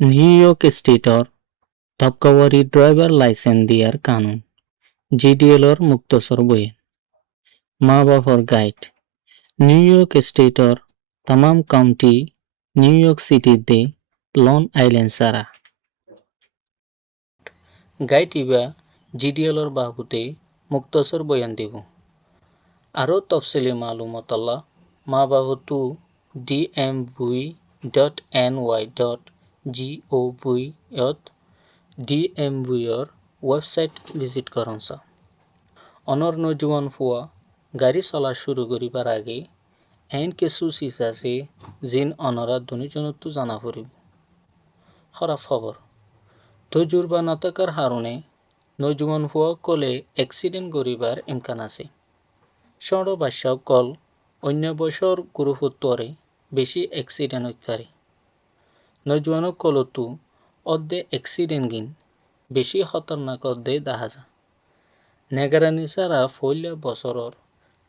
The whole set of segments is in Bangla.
নিউ ইয়র্ক স্টেটৰ ধবকাৱাৰী ড্ৰাইভাৰ লাইচেন্স দিয়াৰ কানুন GDLৰ মুক্তসৰ বয়ে মা বাপৰ গাইড নিউ ইয়র্ক স্টেটৰ तमाम কাউন্টি নিউ ইয়র্ক সিটিতে লং আইল্যান্ড ছাড়া গাইড ইবা GDLৰ বাবুতে মুক্তসর বয়ান দিব আরও তফসিলি মালুমতল্লা মা বাবুতু dmv.ny.gov DMV-ৰ ওয়েবসাইট ভিজিট করনসা অনর নজুয়ান ফুয়া গাড়ি চলা শুরু করিবার আগে এন কিছু চিজ আছে জিন অনরা দুজনতো জানা ফুরিব খারাপ খবর তজুরবা না থাকার কারণে নজুয়ান ফুয়া কলে অ্যাক্সিডেন্ট করিবার ইমকান আছে সড় বাসা কল অন্য বছর গুরুত্বরে বেশি অ্যাক্সিডেন্ট হইতে পারে নজুয়ান কলতো অর্ধে অ্যাক্সিডেন্ট গিন বেশি খতরনাক অর্ধে দেখা যায় নেগারানি ছাড়া ফইলা বছরর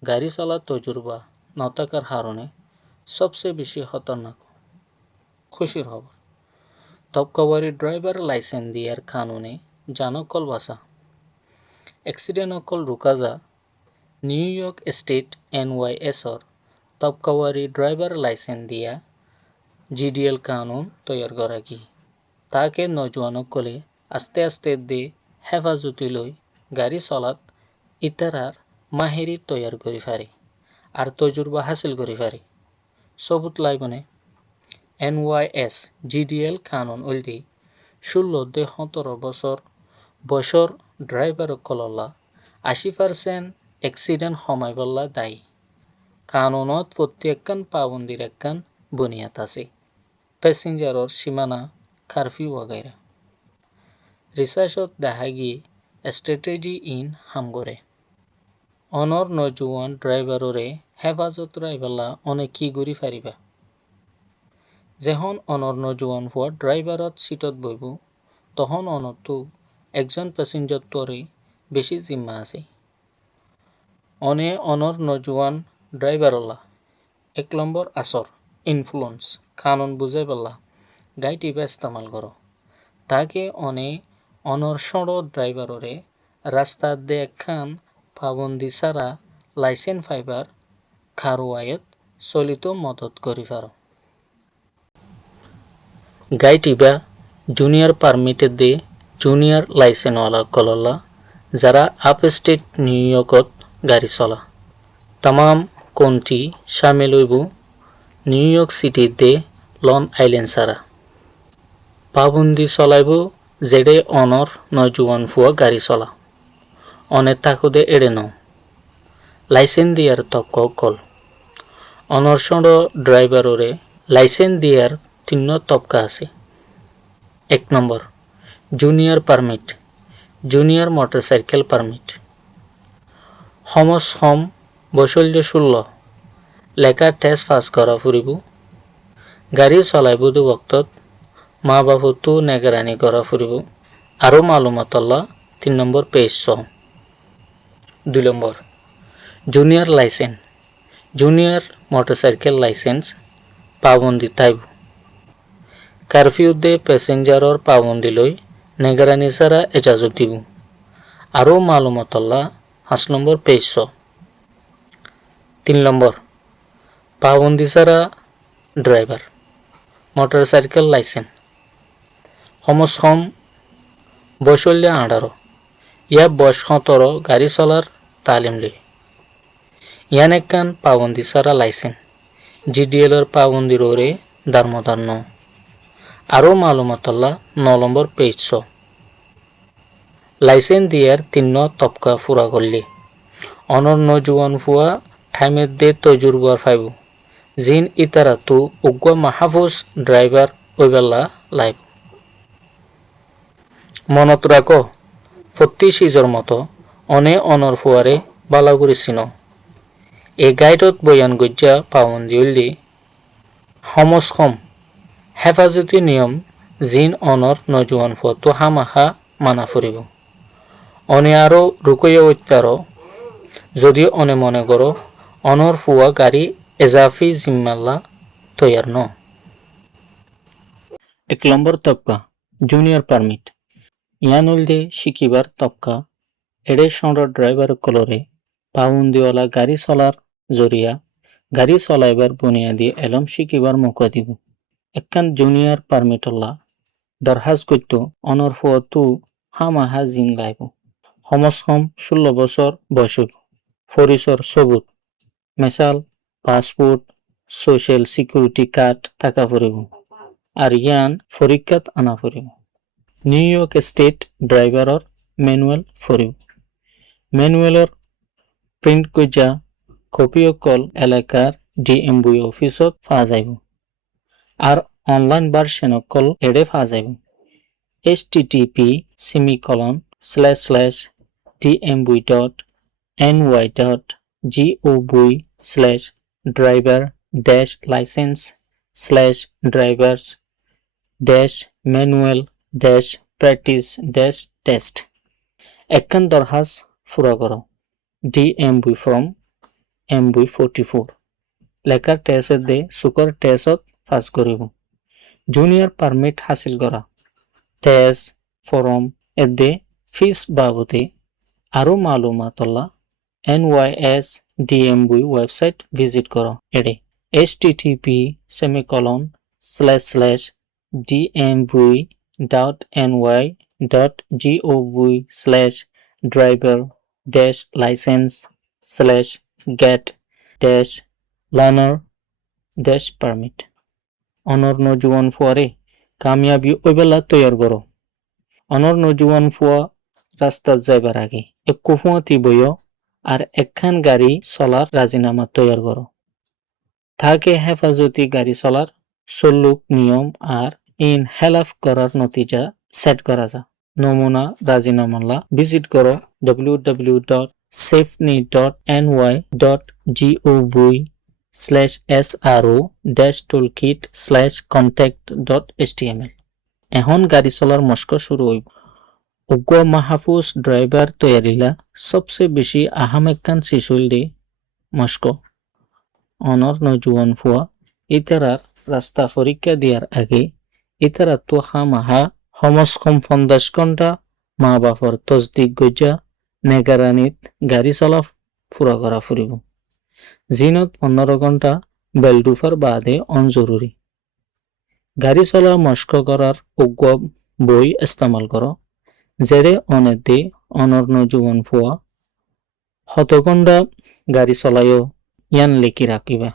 গাড়ি চলা তজুরবা না থাকার কারণে সবচেয়ে বেশি খতরনাক খুশির খবর ধবকাওয়ারি ড্রাইভার লাইসেন্স দিয়ার কানুনে জানকল বাসা অ্যাক্সিডেন্ট অকল রুকা যা নিউ ইয়র্ক স্টেট NYSৰ ধবকাওয়ারি ড্রাইভার লাইসেন্স দিয়া GDL কানুন তৈয়ার করা কি তাকে নজওয়ানকলে আস্তে আস্তে দে হেফাজতি লৈ গাড়ি চলাত ইতারার মাহেরি তৈয়ার করি পারে আর তজুরবা হাসিল করি পারে সবুত লাইবনে NYS GDL কানুন উল্টি 16-17 বছর ড্রাইভার কললা 80% অ্যাক্সিডেন্ট কমাইবল্লা দায়ী কানুনত প্রত্যেকখান পাবন্দির একখান বুনিয়াদ আছে প্যাসেঞ্জারর সীমানা কারফিউ वगैरह রিসার্চত দেখা গিয়ে স্ট্র্যাটেজি ইন হামগরে অনর নজুয়ান ড্রাইভাররে হেফাজত রাইবালা অনেক কি ঘুরি ফারিবা যখন অনর নজুয়ান ফুয়া ড্রাইভারত সিটত বইব তখন অনতো একজন প্যাসেঞ্জার তরে বেশি জিম্মা আছে অনে অনর নজুয়ান ড্রাইভারলা 1 নম্বর আসর ইনফ্লুয়েন্স কানুন বুঝে পেলা গাইড ইবা ইস্তেমাল করো তাকে অনে অনর সড় ড্রাইভাররে রাস্তা দে একখান পাবন্দি ছাড়া লাইসেন্স ফাইবার খারোয়ায়ত চলিত মদত করি পারো গাইড ইবা জুনিয়র পারমিটে দে জুনিয়র লাইসেন্সওয়ালা কললা যারা আপ স্টেট নিউ ইয়র্কত গাড়ি চলা तमाम কাউন্টি শামিল হইব নিউ ইয়র্ক সিটিতে লং আইল্যান্ড ছাড়া পাবন্দি চলাইব যেডে অনর নজুয়ান ফুয়া গাড়ি চলা অনে তাকুদে এড়ে ন লাইসেন্স দিয়ার তক্ক কল অনর সড় ড্রাইভাররে লাইসেন্স দিয়ার 3 তবকা আছে 1 number junior permit junior motorcycle permit সমস সম বৈশল্য 16 লেখা টেস্ট পাস করা ফুরিব গাড়ি চলাইব দু বক্তত মা বাপতো নেগরানি করা ফুরিব আরও মালুমাতল্লা 3 number page 2 number junior licence junior motorcycle licence পাবন্দি থাইব কারফিউ দে প্যাসেঞ্জারর পাবন্দি লৈ নেগরানি ছাড়া এজাজত দিব আরও মালুমাতল্লা 5 নম্বর পেজ 3 নম্বর পাবন্দি ছাড়া ড্রাইভার মোটরসাইকেল লাইসেন্স সমস কম বৈশল্য 18 ইয়া বয়স 17 গাড়ি চলার তালিম লই ইয়ান একখান পাবন্দি ছাড়া লাইসেন্স GDLর পাবন্দির ওরে দারমদার ন আরও মালুমাতল্লা 9 নম্বর পেজ লাইসেন্স দিয়ার 3 তবকা ফুরা করলে অনর নজুয়ান ফুয়া টাইমের দে তজুরবার ফাইব জিন ইতারাতু উগ্র মাহফুজ ড্রাইভার ওইবেলা লাইব মনত রাখো প্রতি সিজর মতো অনে অনর ফুয়ারে বালাগুড়ি চিন এ গাইডত বয়ান গজ্জা পাবন্দি উল্লি সমস কম হেফাজতি নিয়ম জিন অনর নজুয়ান ফুয়াতো হামাখা মানা ফুরিব অনে আরও রুকইয়া উঠতার যদি অনে মনে করো অনর ফুয়া গাড়ি এজাফি জিম্মাল্লা তৈয়ার ন এক নম্বর তবকা জুনিয়র পারমিট ইয়ান উলদে শিকিবার তবকা এডে সন্ডর ড্রাইভার কলরে পাউন্দিওয়ালা গাড়ি চলার জরিয়া গাড়ি চলাইবার বুনিয়াদি এলম শিকিবার মৌকা দিব একখান জুনিয়র পারমিটল্লা দরহাজ করতো অনর ফুয়াতু হামাহা জিন লাইব কমসকম 16 বছর বয়স পরিচর সবুত মেসাল পাসপোর্ট সোশ্যাল সিকিউরিটি কার্ড থাকা পড়িব আর ইয়ান পরীক্ষাত আনা পড়িব নিউ ইয়র্ক স্টেট ড্রাইভারর ম্যানুয়াল পড়িব ম্যানুয়ালর প্রিন্ট কইজা কপি অকল এলাকার ডিএমবি অফিসত পাওয়া যাইব আর অনলাইন ভার্সন অকল এডে পাওয়া যাইব http://dmv.ny.gov/driver-license/drivers-manual-practice-test একখান দরখাস ফুরা করো ডিএমভি ফ্রম MV44 লেখার টেস্ট দে সুপার টেস্টত পাস করিব জুনিয়র পারমিট হাসিল করা টেস্ট ফরম এদে ফিস বাবদে আরো মালুমাতল্লা NYSDMV ওয়েবসাইট ভিজিট করো এডে http://dmv.ny.gov/driver-license/get-learner-permit অনর নজুয়ান ফুয়ারে কামিয়াবি ওইবেলা তৈয়ার করো অনর নজুয়ান ফুয়া রাস্তা যাইবার আগে এক কুফুয়াতি বইও আর একখান গাড়ি চলার রাজিনামা তৈয়ার করো তাকে হেফাজতি গাড়ি চলার সল্লুক নিয়ম আর ইন হেলাফ করার নতিজা সেট করা যা নমুনা রাজিনামাল্লা ভিজিট করো www.safety.ny.gov/sro-toolkit/contact.html এখন গাড়ি চলার মস্ক শুরু হইব উগ্র মাহফুজ ড্রাইভার তৈয়ারিলা সবচেয়ে বেশি আহাম একখান শিশুল দে মস্ক অনর নজুয়ান ফুয়া ইতারার রাস্তা পরীক্ষা দিয়ার আগে ইতারা তো হামাহা সমস্কম 50 ঘন্টা মা বাপর তসদিক গজ্জা নেগারানিত গাড়ি চলা ফুরা করা ফুরিব জিনত 15 ঘন্টা বেলডুফার বাদে অনজরুরি গাড়ি চলা মস্ক করার উগ্র বই ইস্তেমাল করো যেড়ে অনেদে অনর নজুয়ান ফুয়া শতঘণ্টা গাড়ি চলাইও ইয়ান লেখি রাখিবা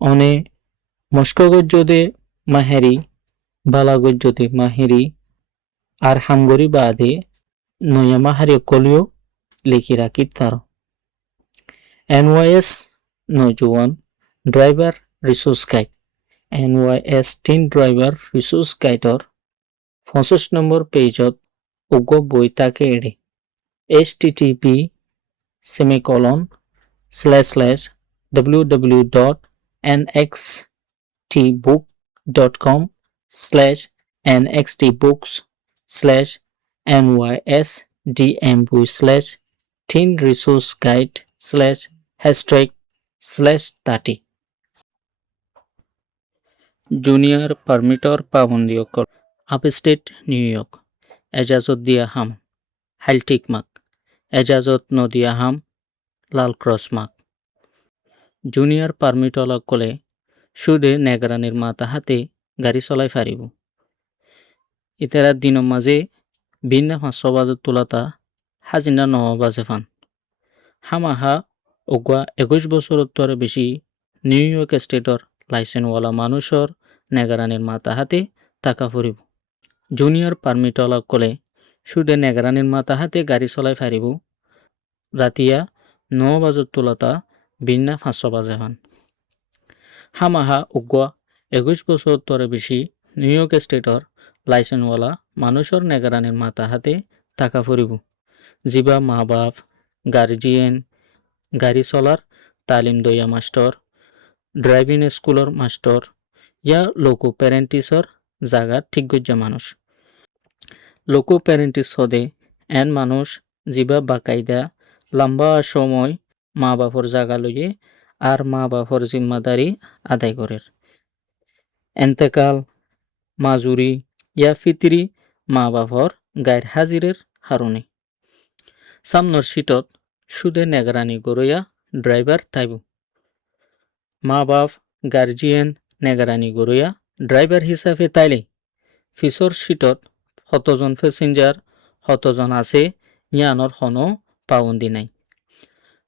অনে মস্ক গজ্জদে মাহেরি বালা গজ্জদে মাহেরি আর হামগরি বাদে নয়া মাহারি কলিও লেখি রাখি তার NYS নজুয়ান driver resource guide NYS teen driver resource গাইডর 65 নম্বর পেজত উগ্র বই তাকে এড়ে http://www.nxtbook.com/nxtbooks/NYSDMV/teen-guide/#30 জুনিয়র পারমিটর পাবন্দি অকল আপস্টেট নিউ ইয়র্ক এজাজত দিয়া হাম হাইলটিক মাক এজাজত নদিয়া হাম লাল ক্রস মাক জুনিয়র পারমিটলা কলে সুদে নেগরানির মাতা হাতে গাড়ি চলাই ফারিব ইতারা দিন মাঝে ভিন্ন 500 বাজত তোলাতা হাজিনা 9 বাজে ফান হামাহা ওগুয়া 21 বছরত্তরে বেশি নিউ ইয়র্ক স্টেটর লাইসেন্সওয়ালা মানুষর নেগরানির মাতা হাতে টাকা ফুরিব জুনিয়র পারমিটলা কলে সুদে নেগরানির মাতা হাতে গাড়ি চলাই ফারিব রাতিয়া 9 বাজত তোলাতা ভিন্ন 500 বাজে ফান হামাহা উগ্র 21 বছরত্তরে বেশি নিউ ইয়র্ক স্টেটর লাইসেন্সওয়ালা মানুষর নেগরানির মাতা হাতে টাকা ফুরিব জিবা মা বাপ গার্জিয়েন গাড়ি চলার তালিম দইয়া মাস্টর ড্রাইভিং স্কুলর মাস্টর ইয়া লোকো প্যারেন্টিসর জায়গা ঠিক গজ্জা মানুষ লোকো প্যারেন্টিস হদে এন মানুষ জিবা বাকাইদা লম্বা সময় মা বাপর জায়গা লইয়ে আর মা বাপর জিম্মাদারি আদায় করে এন্তেকাল মাজুরি ইয়া ফিতরি মা বাপর গাইর হাজিরের হারণে সামনের সিটত সুদে নেগরানি গরইয়া ড্রাইভার তাইব মা বাপ গার্জিয়েন নেগরানি গরইয়া ড্রাইভার হিসাবে তাইলে পিছর সিটত কতজন প্যাসেঞ্জার কতজন আছে ইয়ানোর কোনো পাবন্দি নাই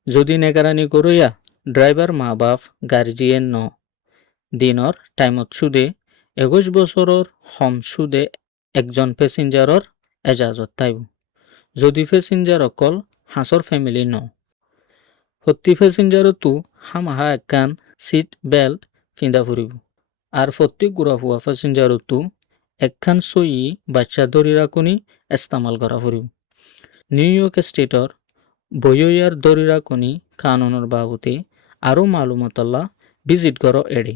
যদি নেগরানি গরইয়া ড্রাইভার মা বাপ গার্জিয়েন ন দিনর টাইমত সুদে 21 বছৰৰ হম সুদে একজন প্যাসেঞ্জারর এজাজত তাইব যদি প্যাসেঞ্জার অকল হাঁসর ফ্যামিলি ন প্রতি প্যাসেঞ্জারতো হামাহা একখান সিট বেল্ট পিন্ধা ফুরিব আর প্রতি ঘুরা ফুয়া প্যাসেঞ্জারতো একখান সই বাচ্চা ধরি রাখুনি ইস্তেমাল করা ফুরিব নিউ ইয়র্ক স্টেটর বইয়ার ধরি রাখুনি কানুনের বাবুতে আরও মালুমতল্লা ভিজিট করো এড়ে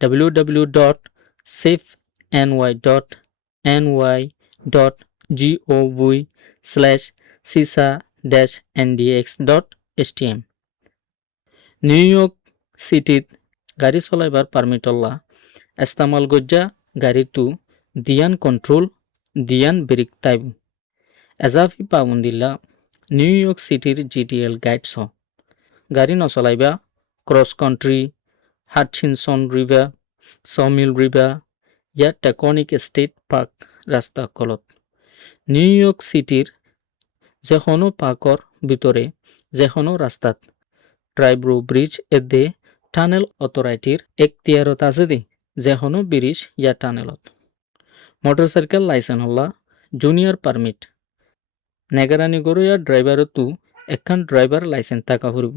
www.safeny.gov/sisa-ndx.htm নিউ ইয়র্ক সিটিত গাড়ি চলাইবার পারমিটল্লা ইস্তেমাল গজ্জা গাড়িতো দিয়ান কন্ট্রোল দিয়ান ব্রেক তাইব এজাফি পাবন্দিল্লা নিউ ইয়র্ক সিটির জিটিএল গাইডস গাড়ি নচলাইবা cross country Hutchinson river sawmill river ইয়া টেকনিক স্টেট পার্ক রাস্তা কলত নিউ ইয়র্ক সিটির যে কোনো পার্কর ভিতরে যে কোনো রাস্তাত ট্রাইব্রো ব্রিজ এদে টানেল অথরাইটির এখতিয়ারত আছে দি যে কোনো ব্রিজ ইয়া টানেলত মোটরসাইকেল লাইসেন্স হল্লা জুনিয়র পারমিট নেগারানি গরইয়া ড্রাইভারতো একখান ড্রাইভার লাইসেন্স থাকা ফুরিব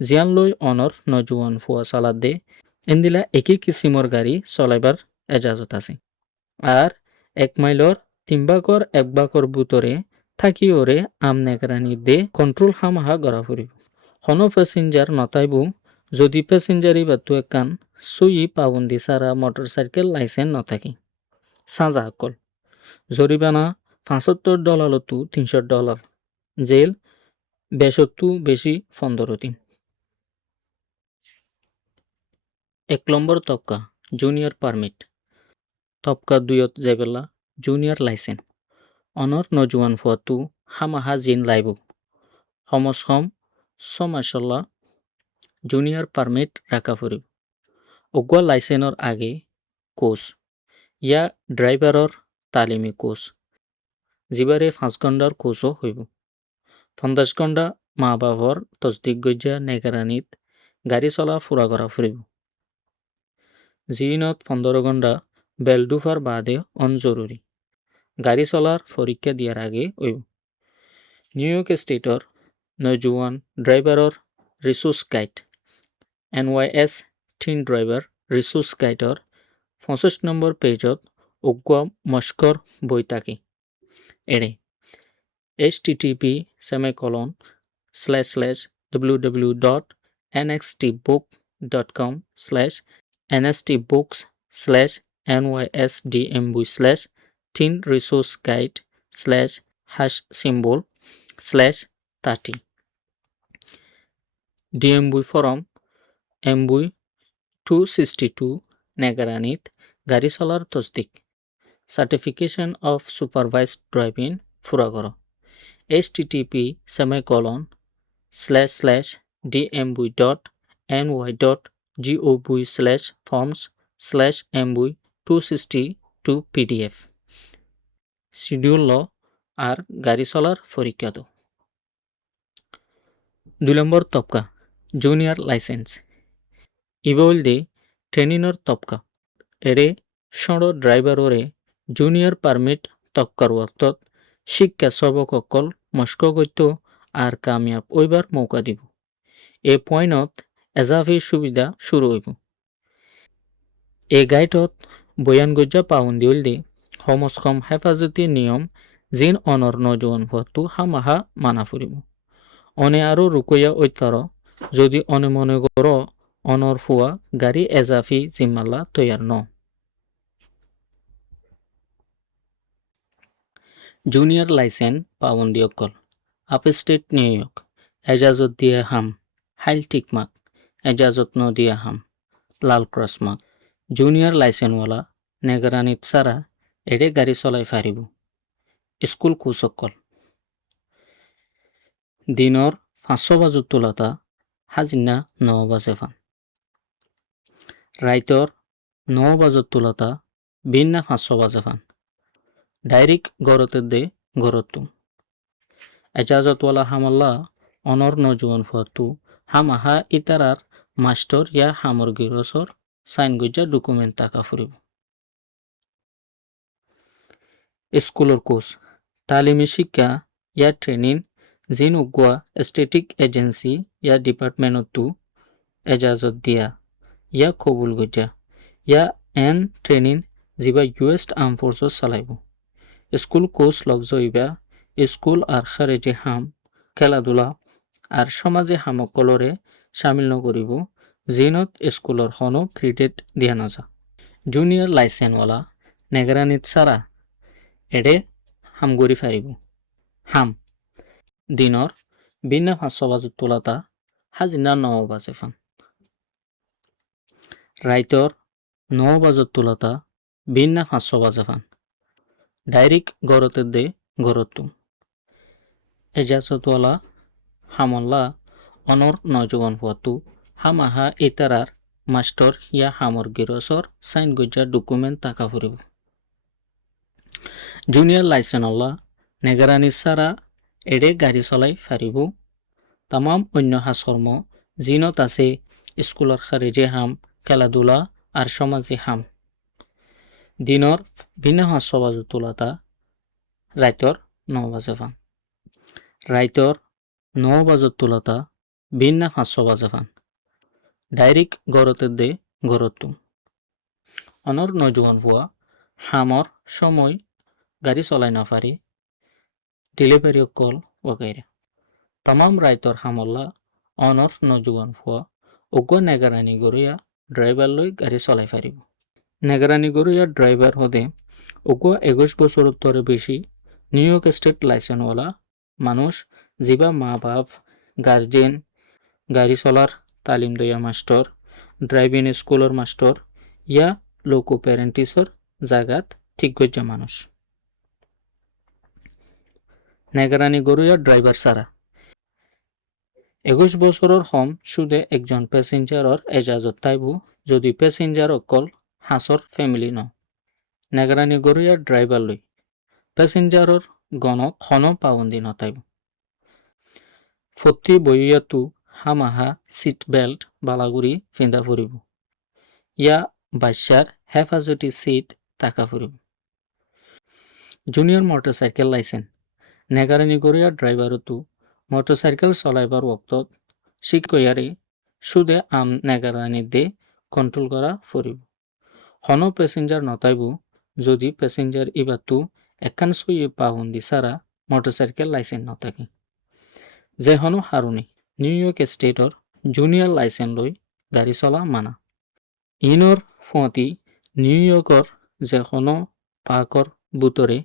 জিয়ান লই অনর নজুয়ান ফুয়া চালাত দে এন্দিলা একই কিসিমর গাড়ি চলাইবার এজাজত আছে আর 1 মাইলর 3 ভাগর 1 ভাগর ভিতরে থাকি ওরে আম নেগারানি দে কন্ট্রোল হামাহা গড়া ফুরিব কোনো প্যাসেঞ্জার নতাইব যদি প্যাসেঞ্জারি বাতু একখান সুই পাবন্দি সারা মোটরসাইকেল লাইসেন্স নথাকি সাজা আকল জরিমানা $75 তো $300 জেল বেশতো বেশি 15 দিন 1 নম্বর তবকা জুনিয়র পারমিট তবকা 2ত যাইবেলা জুনিয়র লাইসেন্স অনর নজুয়ান ফুয়াতো হামাহা জিন লাইব সমস কম 6 মাসল্লা জুনিয়র পারমিট রাখা ফুরিব অগুয়া লাইসেন্সর আগে কোর্স ইয়া ড্রাইভারর তালিমি কোর্স জিবারে 5 ঘণ্টার কোর্সও হইব 50 ঘণ্টা মা বাপর তসদিক গজ্জা নেগারানিত গাড়ি চলা ফুরা করা ফুরিব জিনত 15 ঘণ্টা বেলডুফার বাদে অনজরুরি গাড়ি চলার পরীক্ষা দিয়ার আগে হইব নিউ ইয়র্ক স্টেটর নজুয়ান ড্রাইভারর resource guide NYS teen driver resource গাইডর 65 নম্বর পেজত অগুয়া মস্কর বই থাকে এড়ে http://www.nxtbooks.com/nstbooks/nysdmv/teen resource guide/#symbol/30 DMV form MV 262 নেগারানিত গাড়ি চলার তসদিক সার্টিফিকেশন অফ সুপারভাইজড ড্রাইভিং ফুরা করো http://dmv.ny.gov/forms/mv262 pdf শিডিউল ল আর গাড়ি চলার পরীক্ষা দো 2 নম্বর তবকা জুনিয়র লাইসেন্স ইবল দে ট্রেনিনর তবকা এরে সড় ড্রাইভাররে জুনিয়র পারমিট তবকার ওয়াক্তত শিক্ষা সবক অকল মস্ক গত্য আর কামিয়াব ওইবার মৌকা দিব এ পয়েন্টত এজাফি সুবিধা শুরু হইব এ গাইডত বয়ান গজ্জা পাউন্দি দে সমস কম হেফাজতি নিয়ম জিন অনর নজুয়ান ভরতু হামাহা মানা ফুরিব অনে আরও রুকইয়া ঐতার যদি অনে মনে কর অনর ফুয়া গাড়ি এজাফি জিম্মাল্লা তৈয়ার ন জুনিয়র লাইসেন্স পাবন্দি অকল আপস্টেট নিউ ইয়র্ক এজাজত দিয়ে হাম হাইল টিকমাক এজাজত ন দিয়ে হাম লাল ক্রস মার্ক জুনিয়র লাইসেন্সওয়ালা নেগৰানীত ছাৰা এডে গাড়ী চলাই ফাৰিব স্কুল কোচসকল দিনৰ 5 বাজত তোলাতা হাজিনা 9 বাজে ফান ৰাইতৰ 9 বাজত তোলাতা বিন্না 5 বাজে ফান ডাইরেক্ট গড়তে দে গড়তো এজাজতওয়ালা হামাল্লা অনর নজুয়ান ফুয়াতু হামাহা ইতারার মাস্টর ইয়া হামর গিরসর সাইন গুজা ডকুমেন্ট টাকা ফুরিব স্কুলর কোর্স তালিমি শিক্ষা ইয়া ট্রেনিং জিন উগুয়া স্টেটিক এজেন্সি ইয়া ডিপার্টমেন্টতো এজাজত দিয়া ইয়া কবুল গুজা ইয়া এন ট্রেনিং জিবা ইউএস আর্ম ফোর্সত চালাইব স্কুল কোচ লগজইবা স্কুল আর খারেজে হাম খেলাধুলা আর সমাজে হামকলরে সামিল নকরিব জিনত স্কুলর হনো ক্রেডিট দিয়া নাযা জুনিয়র লাইসেন্সওয়ালা নেগরানিত ছাড়া এডে হাম গরি ফারিব হাম দিনর বিনা 5 বাজত তোলাতা হাজিনা 9 বাজে ফান রাইতর 9 বাজত তোলাতা বিনা 5 বাজে ফান ডাইরেক্ট গড়তে দে গড়তো এজাজতওয়ালা হামল্লা অনর নজওয়ান ফুয়াতু হামাহা ইতারার মাস্টর ইয়া হামর গিরসর সাইন গুজা ডকুমেন্ট টাকা ফুরিব জুনিয়র লাইসেন্সওয়ালা নেগরানি ছাড়া এডে গাড়ি চলাই ফারিব তামাম অন্য হাসকর্ম জিনত আছে স্কুলর খারেজে হাম খেলাধুলা আর সমাজে হাম দিনর বিনা 5 বাজত তোলাতা রাইতর 9 বাজে ফান রাইতর 9 বাজত তোলাতা বিনা 5 বাজে ফান ডাইরেক্ট গড়তে দে গড়তো অনর নজওয়ান ফুয়া হামর সময় গাড়ি চলাই না পারি ডেলিভারি কল ওগাইরা তামাম রাইতর হামল্লা অনর নজওয়ান ফুয়া উগ্র নেগারানি গড়িয়া ড্রাইভার লই গাড়ি চলাই ফারিব নেগরানি গড়িয়া ড্রাইভার হদে উগ্র 21 বছরের তরে বেশি নিউ ইয়র্ক স্টেট লাইসেন্সওয়ালা মানুষ জিবা মা বাপ গার্জেন গাড়ি চলার তালিম দয়া মাস্টর ড্রাইভিং স্কুলের মাস্টর ইয়া লোকো প্যারেন্টিসর জায়গাত ঠিক গজ্জা মানুষ নেগরানি গড়িয়া ড্রাইভার সারা 21 বছরের হম সুদে একজন প্যাসেঞ্জারর এজাজত তাইব যদি প্যাসেঞ্জার অকল হাসর ফ্যামিলি ন নেগরানি গড়িয়া ড্রাইভার লই প্যাসেঞ্জারর গণক খন পাবন্দি নতাইব ফতি বইয়াতু হামাহা সিট বেল্ট বালাগুড়ি ফিন্দা ফুরিব ইয়া বাচ্চার হেফাজতি সিট টাকা ফুরিব জুনিয়র মোটরসাইকেল লাইসেন্স নেগারানি গড়িয়া ড্রাইভারতো মোটরসাইকেল চলাইবার ওক্তত শিক্ষয়ারে সুদে আম নেগারানি দে কন্ট্রোল করা ফুরিব হন প্যাসেঞ্জার নতাইব যদি প্যাসেঞ্জার ইবাতু একান সইয়ে পাবন্দি সারা মোটরসাইকেল লাইসেন্স নথাকে যে হনো হারুনি নিউ ইয়র্ক স্টেটর জুনিয়র লাইসেন্স লই গাড়ি চলা মানা ইনর ফুঁতি নিউ ইয়র্কর যে হনো পার্কর বুতরে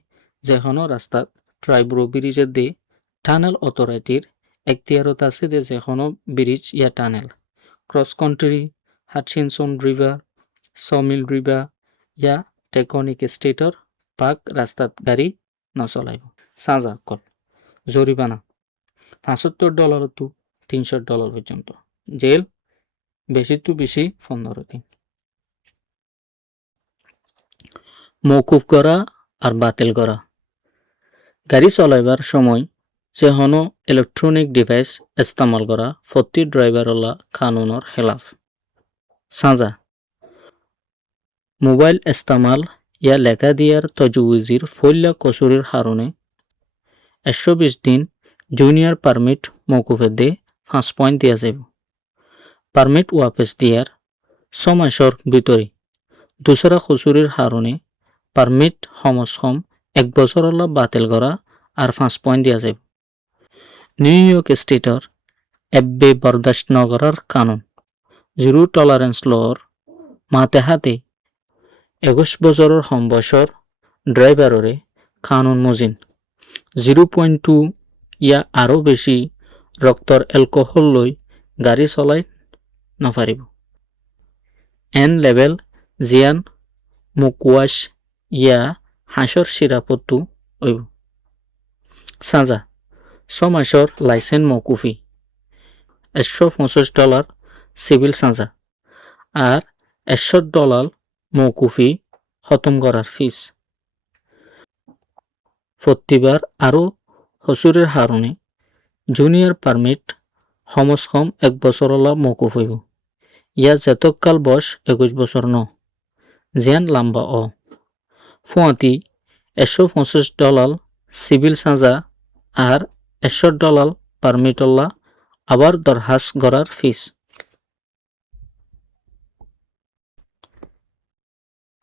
যে হনো রাস্তাত ট্রাইব্রো ব্রিজের দে টানেল অথরিটির এখতিয়ারত আছে দে যে হনো ব্রিজ ইয়া tunnel cross country Hutchinson river sawmill river ইয়া টেকনিক স্টেটর পার্ক রাস্তাত গাড়ি নচলাইব সাজা কল জরিমানা $75 to $300 পর্যন্ত জেল বেশি তো বেশি 15 দিন মৌকুফ করা আর বাতিল করা গাড়ি চলাইবার সময় যে হনো ইলেকট্রনিক ডিভাইস ইস্তেমাল করা প্রতি ড্রাইভারলা কানুনের খেলাফ সাজা মোবাইল ইস্তেমাল ইয়া লেখা দিয়ার তজুইজির ফল্লা কসুরির হারণে 120 দিন জুনিয়র পারমিট মৌকুফে দে 5 পয়েন্ট দিয়া যাব পারমিট ওয়াপস দিয়ার 6 মাসের ভিতরে দুসরা কসুরির হারণে পারমিট সমসম 1 বছরলা বাতিল করা আর 5 পয়েন্ট দিয়া যাব নিউ ইয়র্ক স্টেটর এব্বে বরদাস্ত নগরার কানুন জিরো টলারেন্স লর মাতে হাতে 21 বছরের কম বছর ড্রাইভাররে কানুন মজিন 0.2 ইয়া আরও বেশি রক্তর অ্যালকোহল লই গাড়ি চলাই নপারিব এন লেভেল জিয়ান মুখওয়াশ ইয়া হাঁসর সিরাপত্তু ওইব সাজা 6 মাসর লাইসেন্স মৌকুফি $150 সিভিল সাজা আর $100 মৌকুফি খতম করার ফিস প্রতিবার আরও হসুরের হারণে জুনিয়র পারমিট কম 1 বছরলা মৌকুফ হইব ইয়া যেতকাল বয়স 21 বছর ন জিয়ান লাম্বা ফুয়াতি $150 সিভিল সাজা আর $100 পারমিটল্লা আবার দরহাস করার ফিস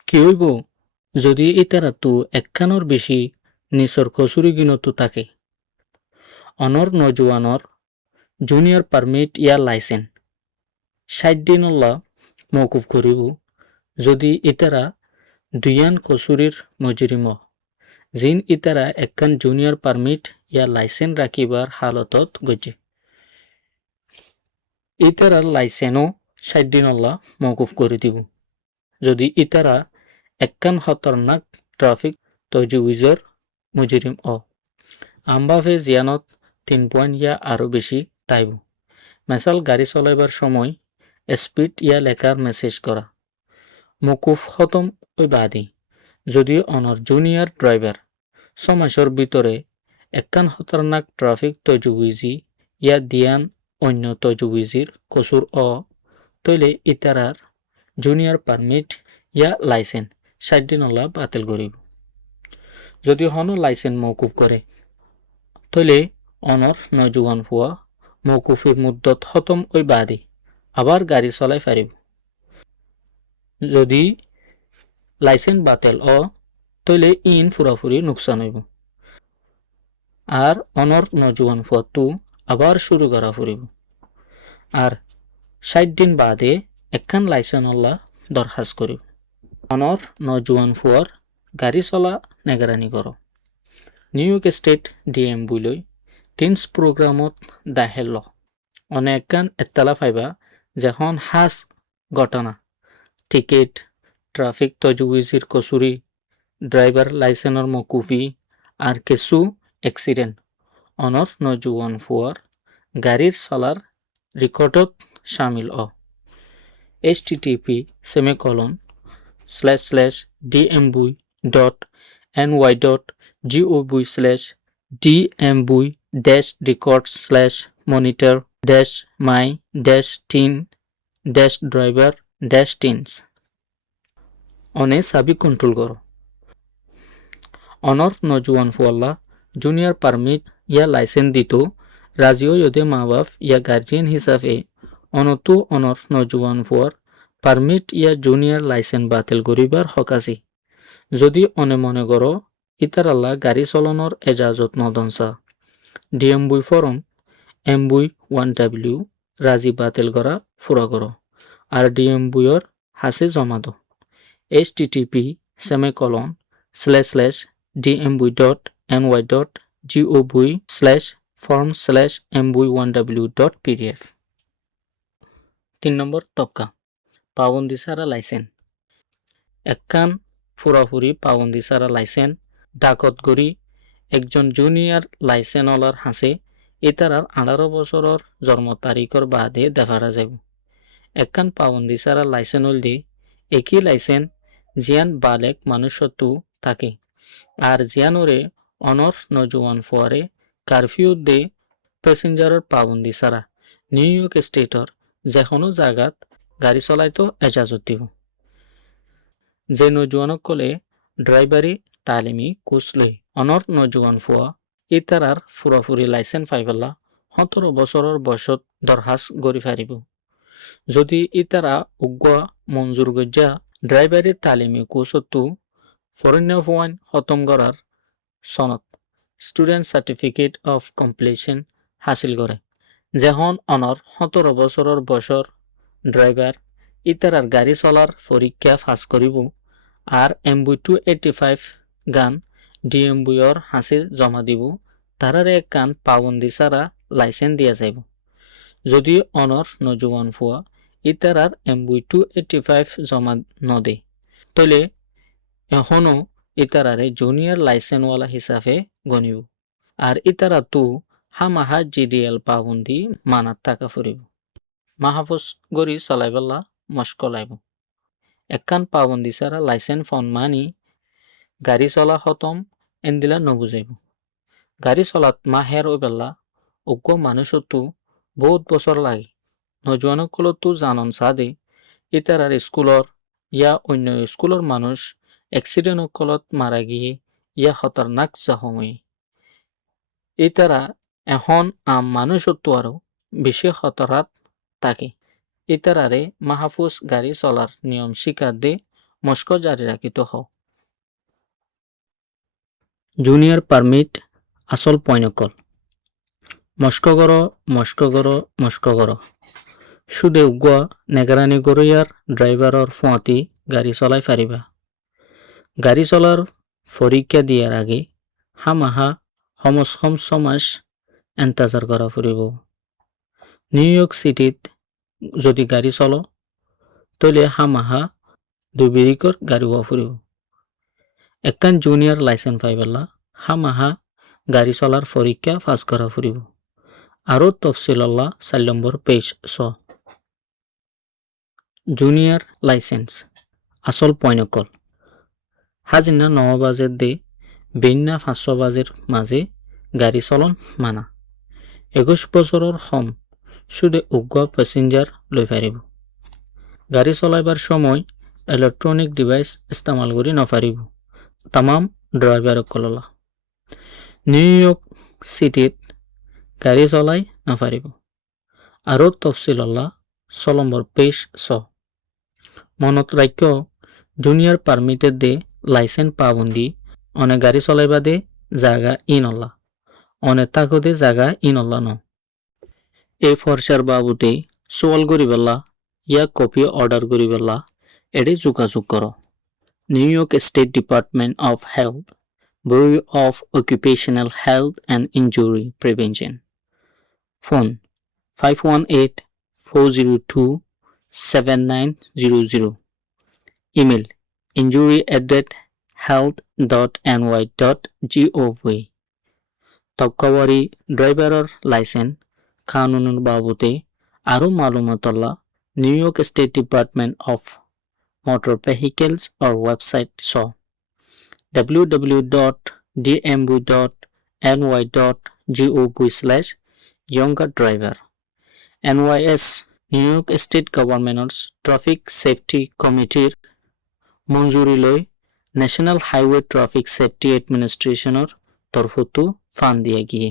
কি হইব যদি ইতারাতু একখানোর বেশি নিসর কসুরি গিনতু থাকে অনর নজওয়ানর জুনিয়র পারমিট ইয়া লাইসেন্স 60 দিনল্লা মৌকুফ করিব যদি ইতারা দুইয়ান কসুরির মজরিম জিন ইতারা একখান জুনিয়র পারমিট ইয়া লাইসেন্স রাখিবার হালতত গজে ইতারার লাইসেন্সও 60 দিনল্লা মৌকুফ করে দিব যদি ইতারা একখান খতরনাক ট্রাফিক তজুইজর মজরিম আমবাফে জিয়ানত 3 পয়েন্ট ইয়া আরও বেশি তাইব মেসাল গাড়ি চলাইবার সময় স্পিড ইয়া লেখার মেসেজ করা মৌকুফ খতম ওই বাদী যদি অনর জুনিয়র ড্রাইভার 6 মাসের ভিতরে একখান খতরনাক ট্রাফিক তজুইজি ইয়া দিয়ান অন্য তজুইজির কসুর তৈলে ইতারার জুনিয়র পারমিট ইয়া লাইসেন্স 60 দিনলা বাতিল করিব যদি হন লাইসেন্স মৌকুফ করে তৈলে অনর নজওয়ান ফুয়া মৌকুফের মুদ্দত খতম ওই বাদী আবার গাড়ি চলাই পারিব যদি লাইসেন্স বাতিল তৈলে ইন ফুরাফুরি নুকসান হইব আর অনর নজওয়ান ফুয়াতু আবার শুরু করা ফুরিব আর 60 দিন বাদে একখান লাইসেন্সওয়ালা দরখাস্ত করিব অনর নজওয়ান ফুয়ার গাড়ি চলা নেগরানি করো নিউ ইয়র্ক স্টেট ডিএম বুইলৈ টিন্স প্রোগ্রামত দাহেল অনেকখান এত্তালা পাইবা যখন হাস ঘটনা টিকেট ট্রাফিক তজুইজির কসুরি ড্রাইভার লাইসেন্সর মকুফি আর কিছু এক্সিডেন্ট অনর নজওয়ান ফুয়ার গাড়ির চলার রেকর্ডত শামিল http://dmbuy.ny.gov/dmbuy-records/monitor-my-teen-driver-teens অনে সাবি কন্ট্রোল করো অনর নজওয়ান ফুয়াল্লা জুনিয়র পারমিট ইয়া লাইসেন্স দিত রাজিও ইয়দে মা বাপ ইয়া গার্জিয়ান হিসাবে অনতু অনর নজওয়ান ফুয়ার পারমিট ইয়া জুনিয়র লাইসেন্স বাতিল করিবার হক আছে যদি অনে মনে করো ইতার আল্লাহ গাড়ি চলনের এজাজত নদনসা ডিএমবুই ফরম এমবুই 1W রাজি বাতিল করা ফুরা করো আর ডিএমবুইর হাসে জমা দো http://dmbuy.ny.gov/form/mbuy1w.pdf 3 নম্বর তবকা পাবন্দি সারা লাইসেন্স একখান ফুরাফুরি পাবন্দি সারা লাইসেন্স ডাকত গড়ি একজন জুনিয়র লাইসেন্সওয়ালার হাসে ইতারার 18 বছরের জন্ম তারিখর বাদে দেখারা যাব একখান পাবন্দি সারা লাইসেন্স হলদি একই লাইসেন্স জিয়ান বালেক মানুষত্ব থাকে আর জিয়ানোরে অনর নজওয়ান ফুয়ারে কারফিউ দে প্যাসেঞ্জারের পাবন্দি সারা নিউ ইয়র্ক স্টেটর যে কোনো জায়গাত গাড়ি চলাইতো এজাজত দিব যে নজওয়ানক কলে ড্রাইভারি তালিমি কোর্স লই অনর নজওয়ান ফুয়া ইতারার ফুরাফুরি লাইসেন্স পাইবেলা 17 বছরের বয়সত দরখাস্ত গড়ি ফারিব যদি ইতারা উগ্র মঞ্জুর গজ্জা ড্রাইভারি তালিমি কোর্সতো ফরেন ফুয়ান খতম করার সনদ স্টুডেন্ট সার্টিফিকেট অফ কমপ্লিশন হাসিল করে যখন অনর 17 বছরের বয়সর ড্রাইভার ইতারার গাড়ি চলার পরীক্ষা পাস করিব আর এমবুই 285 গান ডিএমবুইর হাসে জমা দিব তারারে এক কান পাবন্দি সারা লাইসেন্স দিয়া যাইব যদি অনর নজওয়ান ফুয়া ইতারার এমবুই 285 জমা নদে তলে এখনো ইতারারে জুনিয়র লাইসেন্সওয়ালা হিসাবে গণিব আর ইতারা তো হামাহা জিডিএল পাবন্দি মানাত থাকা ফুরিব মাহফুজ গড়ি চলাইবেলা মস্ক লাইব একখান পাবন্দি ছাড়া লাইসেন্স ফোন মানি গাড়ি চলা খতম এনদিলা নবুজাইব গাড়ি চলাত মাহের ওইবেলা অজ্ঞ মানুষতো বহুত বছর লাগে নজওয়ানসকলতো জানন সাদে ইতারার স্কুলৰ ইয়া অন্য স্কুলৰ মানুষ এক্সিডেন্টসকলত মারা গিয়ে ইয়া খতরনাক জখমই ইতারা এখন আম মানুষতো আরো বেশি খতরাত থাকে ইতারারে মাহফুজ গাড়ি চলার নিয়ম শিকার দে মস্ক জারি রাখিত হ জুনিয়র পারমিট আসল পয়নকল মস্কগর সুদে উগুয়া নেগরানি গরইয়ার ড্রাইভারর ফুঁয়াতি গাড়ি চলাই ফারিবা গাড়ি চলার পরীক্ষা দিয়ার আগে হামাহা সমসম সমাজ এন্তাজার করা ফুরিব নিউ ইয়র্ক সিটিত যদি গাড়ি চলো তলে হামাহা দুবিরিকর গাড়ি হওয়া ফুরিব একখান জুনিয়র লাইসেন্স পাইবেলা হামাহা গাড়ি চলার পরীক্ষা পাস করা ফুরিব আরও তফসিল্লাহ 4 নম্বর পেজ জুনিয়র লাইসেন্স আসল পয়নকল হাজিনা 9 বাজের দে বেন্না 500 বাজের মাঝে গাড়ি চলন মানা 21 বছরের কম শুধু উগ্র প্যাসেঞ্জার লই পারিব গাড়ি চলাইবার সময় ইলেকট্রনিক ডিভাইস ইস্তেমাল করি নপারিব তামাম ড্রাইভার কললা নিউ ইয়র্ক সিটিত গাড়ি চলাই নপারিব আরও তফসিল্লাহ 6 নম্বর পেজ মনত রাখ্য জুনিয়র পারমিটের দে লাইসেন্স পাবন্দি অনেক গাড়ি চলাইবা দে জাগা ইনল্লা অনেক তাকদে জাগা ইনল্লা ন এই ফরসার বাবুতে সোয়াল করিবেলা ইয়া কপি অর্ডার করিবেলা এডে যোগাযোগ করো New York state department of health Bureau of Occupational Health and Injury Prevention phone 518-402-7900 email injury@health.ny.gov তক্কাওয়ারি ড্রাইভারের লাইসেন্স কানুনের বাবুতে আরও মালুমাতল্লা New York state department of motor vehicles or website www.dmv.ny.gov/younger driver NYS New York State Government's Traffic Safety Committee মঞ্জুরি লই ন্যাশনাল হাইওয়ে ট্রাফিক সেফটি অ্যাডমিনিস্ট্রেশনের তরফতো ফান্ড দিয়া গিয়ে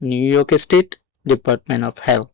New York state department of health